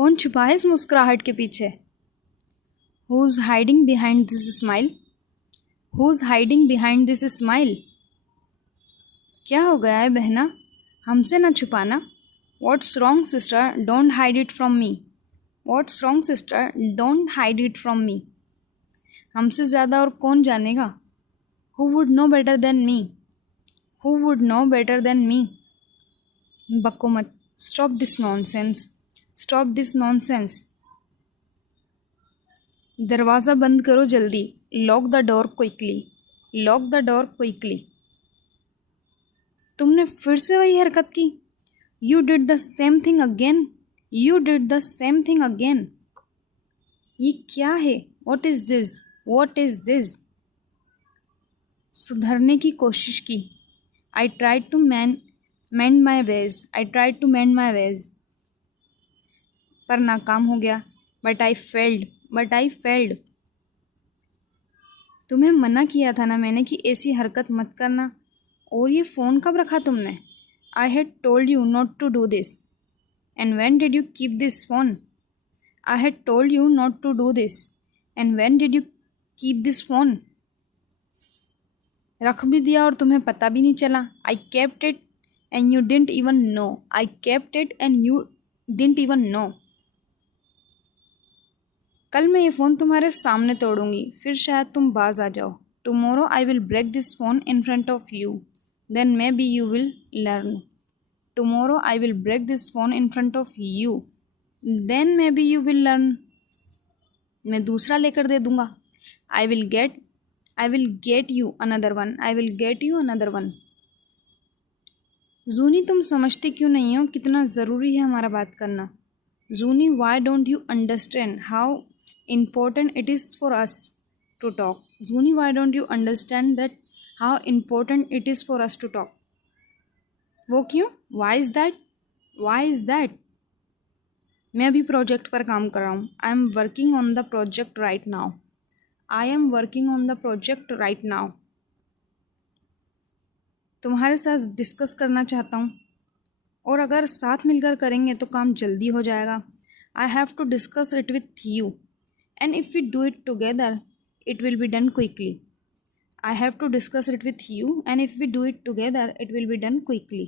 कौन छुपा है इस मुस्कुराहट के पीछे? Who is hiding behind this smile? Who is hiding behind this smile? क्या हो गया है बहना, हमसे ना छुपाना। What's wrong sister, don't hide it from me. What's wrong sister, don't hide it from me. हमसे ज़्यादा और कौन जानेगा? Who would know better than me? Who would know better than me? बको मत, stop this nonsense, stop this nonsense. दरवाज़ा बंद करो जल्दी, lock the door quickly, lock the door quickly. तुमने फिर से वही हरकत की। You did the same thing again, you did the same thing again. ये क्या है? What is this, what is this? सुधरने की कोशिश की। I tried to mend my ways, I tried to mend my ways. पर नाकाम हो गया। But I failed, but I failed. तुम्हें मना किया था ना मैंने कि ऐसी हरकत मत करना। और ये फ़ोन कब रखा तुमने? I had told you not to do this, and when did you keep this phone? I had told you not to do this, and when did you keep this phone? रख भी दिया और तुम्हें पता भी नहीं चला। I kept it and you didn't even know, I kept it and you didn't even know. कल मैं ये फ़ोन तुम्हारे सामने तोड़ूंगी, फिर शायद तुम बाज आ जाओ। Tomorrow I will break this phone in front of you, then maybe you will learn. Tomorrow I will break this phone in front of you, then maybe you will learn. मैं दूसरा लेकर दे दूंगा। I will get you another one, I will get you another one. Juni, तुम समझती क्यों नहीं हो कितना ज़रूरी है हमारा बात करना? Juni, why don't you understand how important it is for us to talk? Zuni, why don't you understand that how important it is for us to talk? वो क्यों? Why is that? Why is that? मैं अभी project पर काम कर रहा हूँ। I am working on the project right now, I am working on the project right now. तुम्हारे साथ डिस्कस करना चाहता हूँ, और अगर साथ मिलकर करेंगे तो काम जल्दी हो जाएगा। I have to discuss it with you, and if we do it together it will be done quickly. I have to discuss it with you, and if we do it together it will be done quickly.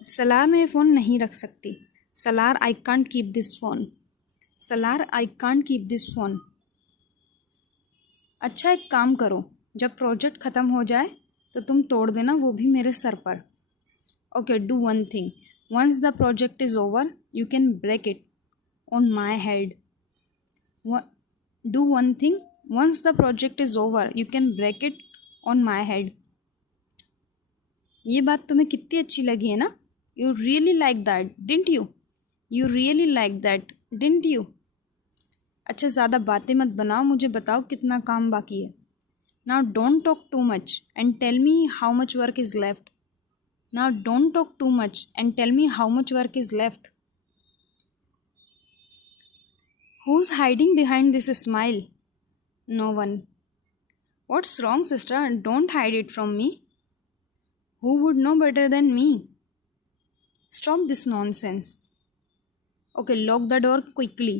Salaar, मैं phone नहीं रख सकती। Salaar, I can't keep this phone, Salaar, I can't keep this phone. अच्छा, एक काम करो, जब project ख़त्म हो जाए तो तुम तोड़ देना, वो भी मेरे सर पर। Okay, do one thing, once the project is over you can break it on my head. Do one thing, once the project is over you can break it on my head. ये बात तुम्हें कितनी अच्छी लगी है ना? You really like that, didn't you? You really like that, didn't you? अच्छा, ज़्यादा बातें मत बनाओ, मुझे बताओ कितना काम बाकी है। Now don't talk too much and tell me how much work is left. Now don't talk too much and tell me how much work is left. Who's hiding behind this smile? No one. What's wrong, sister? Don't hide it from me. Who would know better than me? Stop this nonsense. Okay, lock the door quickly.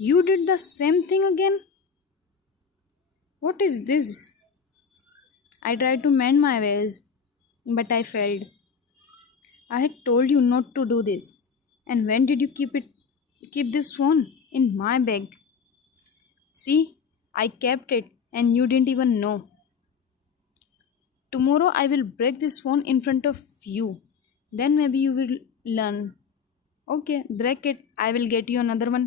You did the same thing again? What is this? I tried to mend my ways, but I failed. I had told you not to do this. And when did you keep this phone? In my bag. See, I kept it and you didn't even know. Tomorrow I will break this phone in front of you. Then maybe you will learn. Okay, break it. I will get you another one.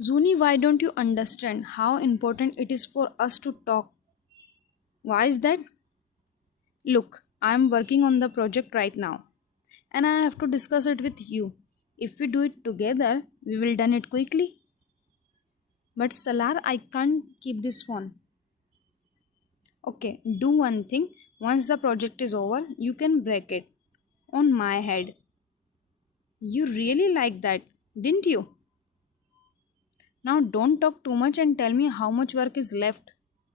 Zuni, why don't you understand how important it is for us to talk? Why is that? Look, I am working on the project right now, and I have to discuss it with you. If we do it together, we will done it quickly. But Salar, I can't keep this phone. Okay, do one thing. Once the project is over, you can break it on my head. You really like that, didn't you? Now don't talk too much and tell me how much work is left.